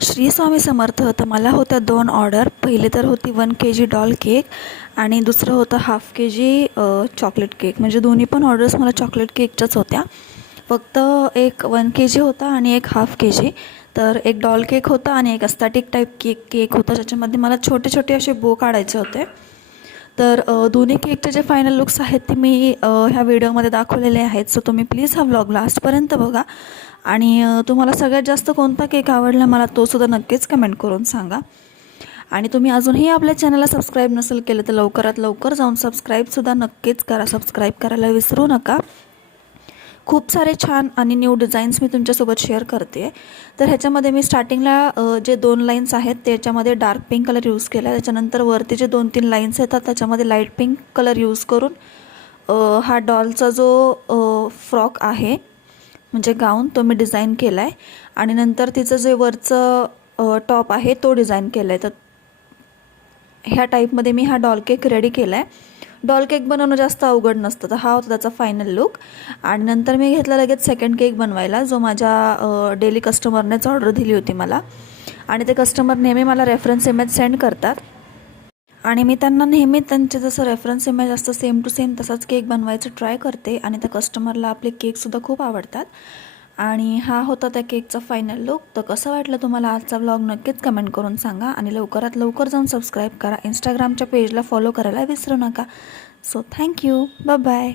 श्री स्वामी समर्थ. तर मला होत्या 2 ऑर्डर. पहिले तर होती 1 kg डॉल केक आणि दुसरं होतं हाफ kg चॉकलेट केक. म्हणजे दोन्ही पण ऑर्डर्स मला चॉकलेट केकच्याच होत्या. फक्त एक 1 kg होता आणि एक हाफ kg. तर एक डॉल केक होता आणि एक एस्थेटिक टाईप केक होता, ज्याच्यामध्ये मला छोटे छोटे असे बो काढायचे होते. तर दोन्ही केकचे जे फायनल लुक्स आहेत ते मी ह्या व्हिडिओमध्ये दाखवलेले आहेत. सो तुम्ही प्लीज हा व्लॉग लास्टपर्यंत बघा. आणि तुम्हाला सगळ्यात जास्त कोणता केक आवडला मला तोसुद्धा नक्कीच कमेंट करून सांगा. आणि तुम्ही अजूनही आपल्या चॅनलला सबस्क्राईब नसेल केलं तर लवकरात लवकर जाऊन सबस्क्राईबसुद्धा नक्कीच करा. सबस्क्राईब करायला विसरू नका. खूप सारे छान आणि न्यू डिझाईन्स मी तुमच्यासोबत शेअर करते. तर ह्याच्यामध्ये मी स्टार्टिंगला जे 2 लाईन्स आहेत त्याच्यामध्ये डार्क पिंक कलर यूज केला. त्याच्यानंतर वरती जे 2-3 लाईन्स येतात त्याच्यामध्ये लाईट पिंक कलर यूज करून हा डॉलचा जो फ्रॉक आहे म्हणजे गाऊन तो मी डिझाईन केला आहे. आणि नंतर तिचं जे वरचं टॉप आहे तो डिझाईन केला आहे. तर ह्या टाईपमध्ये मी हा डॉल केक रेडी केला आहे. डॉल केक बनवणं जास्त अवघड नसतं. तर हा होता त्याचा फायनल लुक. आणि नंतर मी घेतला लगेच सेकंड केक बनवायला, जो माझ्या डेली कस्टमरनेच ऑर्डर दिली होती मला. आणि ते कस्टमर नेहमी मला रेफरन्स इमेज सेंड करतात आणि मी त्यांना नेहमी त्यांचे जसं रेफरन्स इमेज असतं सेम टू सेम तसाच केक बनवायचं ट्राय करते. आणि त्या कस्टमरला आपले केकसुद्धा खूप आवडतात. आणि हा होता त्या केकचा फायनल लुक. तर कसं वाटलं तुम्हाला आजचा व्लॉग नक्कीच कमेंट करून सांगा. आणि लवकरात लवकर जाऊन सबस्क्राईब करा. इंस्टाग्रामच्या पेजला फॉलो करायला विसरू नका. So thank you. Bye bye.